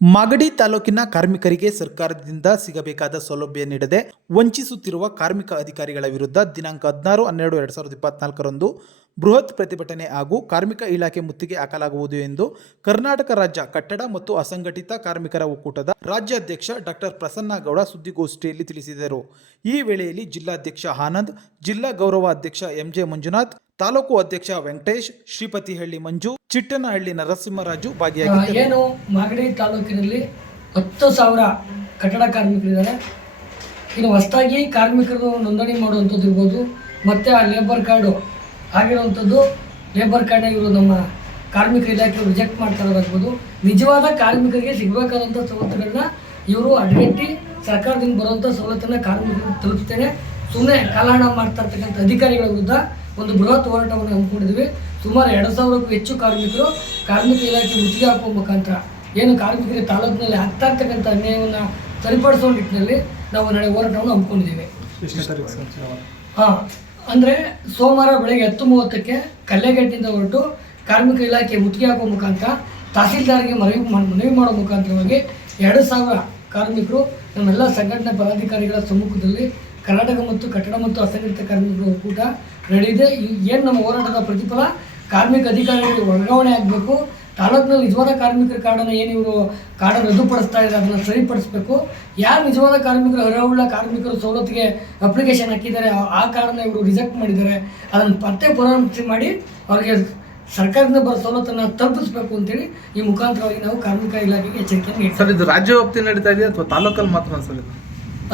ಮಾಗಡಿ ತಾಲೂಕಿನ ಕಾರ್ಮಿಕರಿಗೆ ಸರ್ಕಾರದಿಂದ ಸಿಗಬೇಕಾದ ಸೌಲಭ್ಯ ನೀಡದೆ ವಂಚಿಸುತ್ತಿರುವ ಕಾರ್ಮಿಕ ಅಧಿಕಾರಿಗಳ ವಿರುದ್ಧ ದಿನಾಂಕ 16-12-2024ರಂದು ಬೃಹತ್ ಪ್ರತಿಭಟನೆ ಹಾಗೂ ಕಾರ್ಮಿಕ ಇಲಾಖೆ ಮುತ್ತಿಗೆ ಹಾಕಲಾಗುವುದು ಎಂದು ಕರ್ನಾಟಕ ರಾಜ್ಯ ಕಟ್ಟಡ ಮತ್ತು ಅಸಂಘಟಿತ ಕಾರ್ಮಿಕರ ಒಕ್ಕೂಟದ ರಾಜ್ಯಾಧ್ಯಕ್ಷ ಡಾಕ್ಟರ್ ಪ್ರಸನ್ನಗೌಡ ಸುದ್ದಿಗೋಷ್ಠಿಯಲ್ಲಿ ತಿಳಿಸಿದರು. ಈ ವೇಳೆಯಲ್ಲಿ ಜಿಲ್ಲಾಧ್ಯಕ್ಷ ಆನಂದ್, ಜಿಲ್ಲಾ ಗೌರವಾಧ್ಯಕ್ಷ ಎಂಜೆ ಮಂಜುನಾಥ್, ತಾಲೂಕು ಅಧ್ಯಕ್ಷ ವೆಂಕಟೇಶ್, ಶ್ರೀಪತಿಹಳ್ಳಿ ಮಂಜು, ಚಿಟ್ಟನಹಳ್ಳಿ ನರಸಿಂಹರಾಜು ಭಾಗಿಯಾಗಿದ್ದರು. ಏನು ಮಾಗಡಿ ತಾಲೂಕಿನಲ್ಲಿ 10,000 ಕಟ್ಟಡ ಕಾರ್ಮಿಕರಿದ್ದಾರೆ. ಇನ್ನು ಹೊಸದಾಗಿ ಕಾರ್ಮಿಕರು ನೋಂದಣಿ ಮಾಡುವಂಥದ್ದು ಇರ್ಬೋದು, ಮತ್ತು ಆ ಲೇಬರ್ ಕಾರ್ಡು ಆಗಿರುವಂಥದ್ದು ಲೇಬರ್ ಕಾರ್ಡ್ನ ಇವರು ನಮ್ಮ ಕಾರ್ಮಿಕ ಇಲಾಖೆ ರಿಜೆಕ್ಟ್ ಮಾಡ್ತಾ ಇರೋದಾಗ್ಬೋದು. ನಿಜವಾದ ಕಾರ್ಮಿಕರಿಗೆ ಸಿಗಬೇಕಾದಂಥ ಸವಲತ್ತುಗಳನ್ನ ಇವರು ಅಡ್ಗಟ್ಟಿ ಸರ್ಕಾರದಿಂದ ಬರುವಂಥ ಸವಲತ್ತನ್ನು ಕಾರ್ಮಿಕರಿಗೆ ತಲುಪಿಸ್ತೇನೆ ಸುಮ್ಮನೆ ಕಾಲಹರಣ ಮಾಡ್ತಾ ಇರ್ತಕ್ಕಂಥ ಅಧಿಕಾರಿಗಳ ವಿರುದ್ಧ ಒಂದು ಬೃಹತ್ ಹೋರಾಟವನ್ನು ಹಮ್ಮಿಕೊಂಡಿದ್ವಿ. ಸುಮಾರು 2,000ಕ್ಕೂ ಹೆಚ್ಚು ಕಾರ್ಮಿಕರು ಕಾರ್ಮಿಕ ಇಲಾಖೆ ಮುತ್ತಿಗೆ ಹಾಕುವ ಮುಖಾಂತರ ಏನು ಕಾರ್ಮಿಕರಿಗೆ ತಾಲೂಕಿನಲ್ಲಿ ಆಗ್ತಾ ಇರ್ತಕ್ಕಂಥ ಅನ್ಯಾಯವನ್ನು ಸರಿಪಡಿಸುವ ನಿಟ್ಟಿನಲ್ಲಿ ನಾವು ನಾಳೆ ಹೋರಾಟವನ್ನು ಹಮ್ಮಿಕೊಂಡಿದ್ದೀವಿ. ಅಂದರೆ ಸೋಮವಾರ ಬೆಳಗ್ಗೆ 10:30ಕ್ಕೆ ಕಲ್ಲೆಗಟ್ಟಿಂದ ಹೊರಟು ಕಾರ್ಮಿಕ ಇಲಾಖೆ ಮುತ್ತಿಗೆ ಹಾಕುವ ಮುಖಾಂತರ ತಹಸೀಲ್ದಾರ್ಗೆ ಮನವಿ ಮಾಡೋ ಮುಖಾಂತರವಾಗಿ 2,000 ಕಾರ್ಮಿಕರು ನಮ್ಮೆಲ್ಲ ಸಂಘಟನಾ ಪದಾಧಿಕಾರಿಗಳ ಸಮ್ಮುಖದಲ್ಲಿ ಕರ್ನಾಟಕ ಮತ್ತು ಕಟ್ಟಡ ಮತ್ತು ಅಸಂಘಟಿತ ಕಾರ್ಮಿಕರ ಒಕ್ಕೂಟ ನಡೆದಿದೆ. ಏನು ನಮ್ಮ ಹೋರಾಟದ ಪ್ರತಿಫಲ ಕಾರ್ಮಿಕ ಅಧಿಕಾರಿಗಳಿಗೆ ವರ್ಗಾವಣೆ ಆಗಬೇಕು. ತಾಲೂಕಿನಲ್ಲಿ ನಿಜವಾದ ಕಾರ್ಮಿಕರ ಕಾರ್ಡನ್ನು ಏನು ಇವರು ಕಾರ್ಡನ್ನು ರದ್ದುಪಡಿಸ್ತಾ ಇದ್ದಾರೆ ಅದನ್ನು ಸರಿಪಡಿಸಬೇಕು. ಯಾರು ನಿಜವಾದ ಕಾರ್ಮಿಕರು ಅರ್ಹವುಳ್ಳ ಕಾರ್ಮಿಕರು ಸವಲತ್ತಿಗೆ ಅಪ್ಲಿಕೇಶನ್ ಹಾಕಿದ್ದಾರೆ ಆ ಕಾರ್ಡನ್ನು ಇವರು ರಿಜೆಕ್ಟ್ ಮಾಡಿದ್ದಾರೆ, ಅದನ್ನು ಮತ್ತೆ ಪುನರಾವರ್ತಿ ಮಾಡಿ ಅವರಿಗೆ ಸರ್ಕಾರದಿಂದ ಬರೋ ಸವಲತ್ತನ್ನು ತಲುಪಿಸಬೇಕು ಅಂತೇಳಿ ಈ ಮುಖಾಂತರವಾಗಿ ನಾವು ಕಾರ್ಮಿಕ ಇಲಾಖೆಗೆ ಎಚ್ಚರಿಕೆಯನ್ನು ನೀಡ್ತೀವಿ. ಸರ್, ಇದು ರಾಜ್ಯ ವ್ಯಾಪ್ತಿ ನಡೀತಾ ಇದೆಯಾ ಅಥವಾ ತಾಲೂಕಲ್ಲಿ ಮಾತ್ರ ಸರ್? ಇದು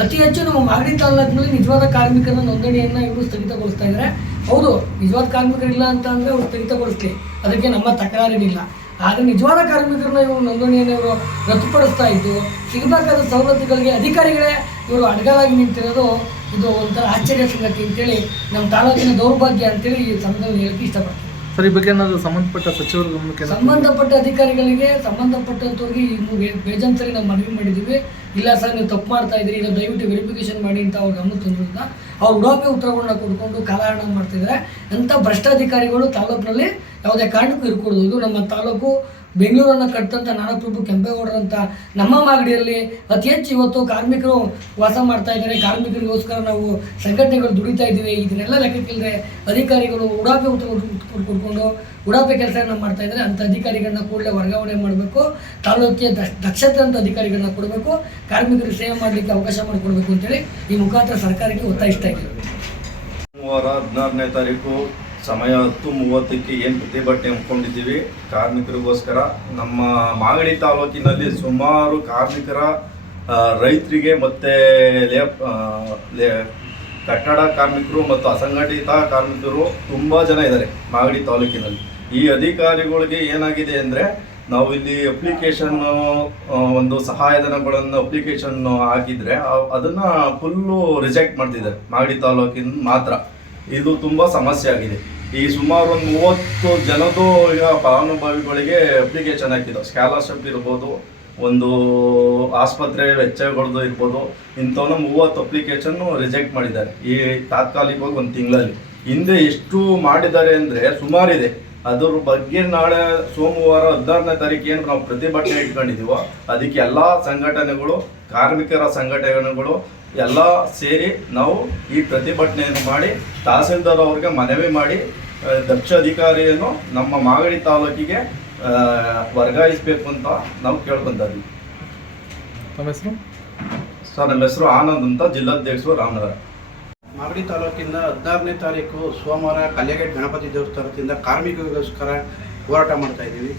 ಅತಿ ಹೆಚ್ಚು ನಮ್ಮ ಮಾಗಡಿ ತಾಲೂಕಿನಲ್ಲಿ ನಿಜವಾದ ಕಾರ್ಮಿಕರ ನೋಂದಣಿಯನ್ನು ಇವರು ಸ್ಥಗಿತಗೊಳಿಸ್ತಾ ಇದ್ದಾರೆ. ಹೌದು, ನಿಜವಾದ ಕಾರ್ಮಿಕರಿಲ್ಲ ಅಂತ ಅಂದರೆ ಅವರು ಸ್ಥಗಿತಗೊಳಿಸ್ಲಿ, ಅದಕ್ಕೆ ನಮ್ಮ ತಕರಾರೇನಿಲ್ಲ. ಆದರೆ ನಿಜವಾದ ಕಾರ್ಮಿಕರನ್ನ ಇವರು ನೋಂದಣಿಯನ್ನು ಇವರು ರದ್ದುಪಡಿಸ್ತಾ ಇದ್ದು ಸಿಗಬೇಕಾದ ಸವಲತ್ತುಗಳಿಗೆ ಅಧಿಕಾರಿಗಳೇ ಇವರು ಅಡ್ಗಾಲಾಗಿ ನಿಂತಿರೋದು ಇದು ಒಂಥರ ಆಶ್ಚರ್ಯ ಸಂಗತಿ ಅಂತೇಳಿ ನಮ್ಮ ತಾಲೂಕಿನ ದೌರ್ಭಾಗ್ಯ ಅಂತೇಳಿ ಈ ಸಂದರ್ಭದಲ್ಲಿ ಹೇಳಕ್ಕೆ ಇಷ್ಟಪಡ್ತೀನಿ. ಸರ್, ಈ ಬಗ್ಗೆ ಏನಾದರೂ ಸಂಬಂಧಪಟ್ಟ ಸಚಿವರ ಗಮನಕ್ಕೆ ಸಂಬಂಧಪಟ್ಟ ಅಧಿಕಾರಿಗಳಿಗೆ ಸಂಬಂಧಪಟ್ಟಂಥವ್ರಿಗೆ ಬೇಜಾನ್ಸರಿ ನಾವು ಮನವಿ ಮಾಡಿದ್ದೀವಿ. ಇಲ್ಲ ಸರ್, ನೀವು ತಪ್ಪು ಮಾಡ್ತಾ ಇದ್ದೀರಿ, ಈಗ ದಯವಿಟ್ಟು ವೆರಿಫಿಕೇಶನ್ ಮಾಡಿ ಅಂತ ಅವ್ರ ಗಮನ ತಂದ್ರಿಂದ ಅವ್ರು ಉಡಾಪಿ ಉತ್ತರಗಳನ್ನ ಕೊಡ್ಕೊಂಡು ಕಾಲಹರಣ ಮಾಡ್ತಿದ್ದಾರೆ. ಅಂಥ ಭ್ರಷ್ಟಾಧಿಕಾರಿಗಳು ತಾಲೂಕಿನಲ್ಲಿ ಯಾವುದೇ ಕಾರಣಕ್ಕೂ ಇರ್ಕೊಡೋದು. ಇದು ನಮ್ಮ ತಾಲೂಕು ಬೆಂಗಳೂರನ್ನು ಕಟ್ಟಂಥ ನಾಡಪ್ರಭು ಕೆಂಪೇಗೌಡರಂಥ ನಮ್ಮ ಮಾಗಡಿಯಲ್ಲಿ ಅತಿ ಹೆಚ್ಚು ಇವತ್ತು ಕಾರ್ಮಿಕರು ವಾಸ ಮಾಡ್ತಾ ಇದ್ದಾರೆ. ಕಾರ್ಮಿಕರಿಗೋಸ್ಕರ ನಾವು ಸಂಘಟನೆಗಳು ದುಡಿತಾ ಇದ್ದೀವಿ. ಇದನ್ನೆಲ್ಲ ಲೆಕ್ಕಕ್ಕಿಲ್ಲದೆ ಅಧಿಕಾರಿಗಳು ಉಡಾಪಿ ಕೊಡ್ಕೊಂಡು ಉಡಾಪಿ ಕೆಲಸವನ್ನು ಮಾಡ್ತಾ ಇದ್ದಾರೆ. ಅಂಥ ಅಧಿಕಾರಿಗಳನ್ನ ಕೂಡಲೇ ವರ್ಗಾವಣೆ ಮಾಡಬೇಕು. ತಾಲೂಕಿಗೆ ದಕ್ಷತೆ ಅಂತ ಅಧಿಕಾರಿಗಳನ್ನ ಕೊಡಬೇಕು. ಕಾರ್ಮಿಕರಿಗೆ ಸೇವೆ ಮಾಡಲಿಕ್ಕೆ ಅವಕಾಶ ಮಾಡಿಕೊಡ್ಬೇಕು ಅಂತೇಳಿ ಈ ಮುಖಾಂತರ ಸರ್ಕಾರಕ್ಕೆ ಒತ್ತಾಯಿಸ್ತಾ ಇದ್ದೀವಿ. ಸೋಮವಾರ 14ನೇ ತಾರೀಕು ಸಮಯ 10:30ಕ್ಕೆ ಏನು ಪ್ರತಿಭಟನೆ ಹಮ್ಮಿಕೊಂಡಿದ್ದೀವಿ ಕಾರ್ಮಿಕರಿಗೋಸ್ಕರ. ನಮ್ಮ ಮಾಗಡಿ ತಾಲೂಕಿನಲ್ಲಿ ಸುಮಾರು ಕಾರ್ಮಿಕರ, ರೈತರಿಗೆ ಮತ್ತು ಕಟ್ಟಡ ಕಾರ್ಮಿಕರು ಮತ್ತು ಅಸಂಘಟಿತ ಕಾರ್ಮಿಕರು ತುಂಬ ಜನ ಇದ್ದಾರೆ ಮಾಗಡಿ ತಾಲೂಕಿನಲ್ಲಿ. ಈ ಅಧಿಕಾರಿಗಳಿಗೆ ಏನಾಗಿದೆ ಅಂದರೆ, ನಾವು ಇಲ್ಲಿ ಅಪ್ಲಿಕೇಶನ್ನು ಒಂದು ಸಹಾಯಧನಗಳನ್ನು ಅಪ್ಲಿಕೇಶನ್ ಹಾಕಿದರೆ ಅದನ್ನು ಫುಲ್ಲು ರಿಜೆಕ್ಟ್ ಮಾಡ್ತಿದ್ದಾರೆ ಮಾಗಡಿ ತಾಲೂಕಿನ ಮಾತ್ರ. ಇದು ತುಂಬ ಸಮಸ್ಯೆ ಆಗಿದೆ. ಈ ಸುಮಾರು ಒಂದು 30 ಜನದ್ದು ಈಗ ಫಲಾನುಭವಿಗಳಿಗೆ ಅಪ್ಲಿಕೇಶನ್ ಹಾಕಿದ್ದು, ಸ್ಕಾಲರ್ಶಿಪ್ ಇರ್ಬೋದು, ಒಂದು ಆಸ್ಪತ್ರೆ ವೆಚ್ಚಗಳದ್ದು ಇರ್ಬೋದು, ಇಂಥವನ್ನ 30 ಅಪ್ಲಿಕೇಶನ್ನು ರಿಜೆಕ್ಟ್ ಮಾಡಿದ್ದಾರೆ ಈ ತಾತ್ಕಾಲಿಕವಾಗಿ ಒಂದು ತಿಂಗಳಲ್ಲಿ. ಹಿಂದೆ ಎಷ್ಟು ಮಾಡಿದ್ದಾರೆ ಅಂದರೆ ಸುಮಾರಿದೆ. ಅದ್ರ ಬಗ್ಗೆ ನಾಳೆ ಸೋಮವಾರ 16ನೇ ತಾರೀಕು ಏನು ನಾವು ಪ್ರತಿಭಟನೆ ಇಟ್ಕೊಂಡಿದ್ದೀವೋ ಅದಕ್ಕೆ ಎಲ್ಲ ಸಂಘಟನೆಗಳು, ಕಾರ್ಮಿಕರ ಸಂಘಟನೆಗಳು ಎಲ್ಲ ಸೇರಿ ನಾವು ಈ ಪ್ರತಿಭಟನೆಯನ್ನು ಮಾಡಿ ತಹಸೀಲ್ದಾರ್ ಅವ್ರಿಗೆ ಮನವಿ ಮಾಡಿ ದಕ್ಷ ಅಧಿಕಾರಿಯನ್ನು ನಮ್ಮ ಮಾಗಡಿ ತಾಲೂಕಿಗೆ ವರ್ಗಾಯಿಸಬೇಕು ಅಂತ ನಾವು ಕೇಳ್ಕೊತಾ ಇದ್ದೀವಿ. ನಮ್ಮ ಹೆಸರು? ಸರ್, ನಮ್ಮ ಹೆಸರು ಆನಂದ್ ಅಂತ, ಜಿಲ್ಲಾಧ್ಯಕ್ಷರು ರಾಮನಗರ. ಮಾಗಡಿ ತಾಲೂಕಿಂದ 16ನೇ ತಾರೀಕು ಸೋಮವಾರ ಕಲ್ಲೆಗೇಟ್ ಗಣಪತಿ ದೇವಸ್ಥಾನದಿಂದ ಕಾರ್ಮಿಕರಿಗೋಸ್ಕರ ಹೋರಾಟ ಮಾಡ್ತಾ ಇದ್ದೀವಿ.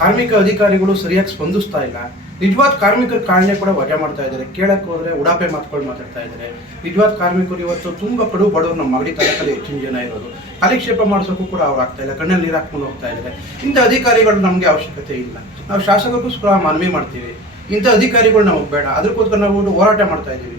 ಕಾರ್ಮಿಕ ಅಧಿಕಾರಿಗಳು ಸರಿಯಾಗಿ ಸ್ಪಂದಿಸ್ತಾ ಇಲ್ಲ. ನಿಜವಾದ ಕಾರ್ಮಿಕರ ಕಾರಣೆ ಕೂಡ ವಜಾ ಮಾಡ್ತಾ ಇದ್ದಾರೆ. ಕೇಳಕ್ಕೆ ಹೋದರೆ ಉಡಾಪೆ ಮಾತುಗಳು ಮಾತಾಡ್ತಾ ಇದ್ದಾರೆ. ನಿಜವಾದ ಕಾರ್ಮಿಕರು ಇವತ್ತು ತುಂಬ ಕಡು ಬಡವರು ನಮ್ಮ ಮಾಗಡಿ ತಾಲೂಕಲ್ಲಿ ಹೆಚ್ಚಿನ ಜನ ಇರೋದು. ಕಾಲಕ್ಷೇಪ ಮಾಡಿಸೋಕ್ಕೂ ಕೂಡ ಅವ್ರು ಆಗ್ತಾ ಇಲ್ಲ, ಕಣ್ಣಲ್ಲಿ ನೀರು ಹಾಕ್ಕೊಂಡು ಹೋಗ್ತಾ ಇದ್ದಾರೆ. ಇಂಥ ಅಧಿಕಾರಿಗಳು ನಮಗೆ ಅವಶ್ಯಕತೆ ಇಲ್ಲ. ನಾವು ಶಾಸಕರಿಗೂ ಕೂಡ ಮನವಿ ಮಾಡ್ತೀವಿ, ಇಂಥ ಅಧಿಕಾರಿಗಳು ನಮಗೆ ಬೇಡ. ಅದಕ್ಕೋಸ್ಕರ ನಾವು ಹೋರಾಟ ಮಾಡ್ತಾ ಇದ್ದೀವಿ.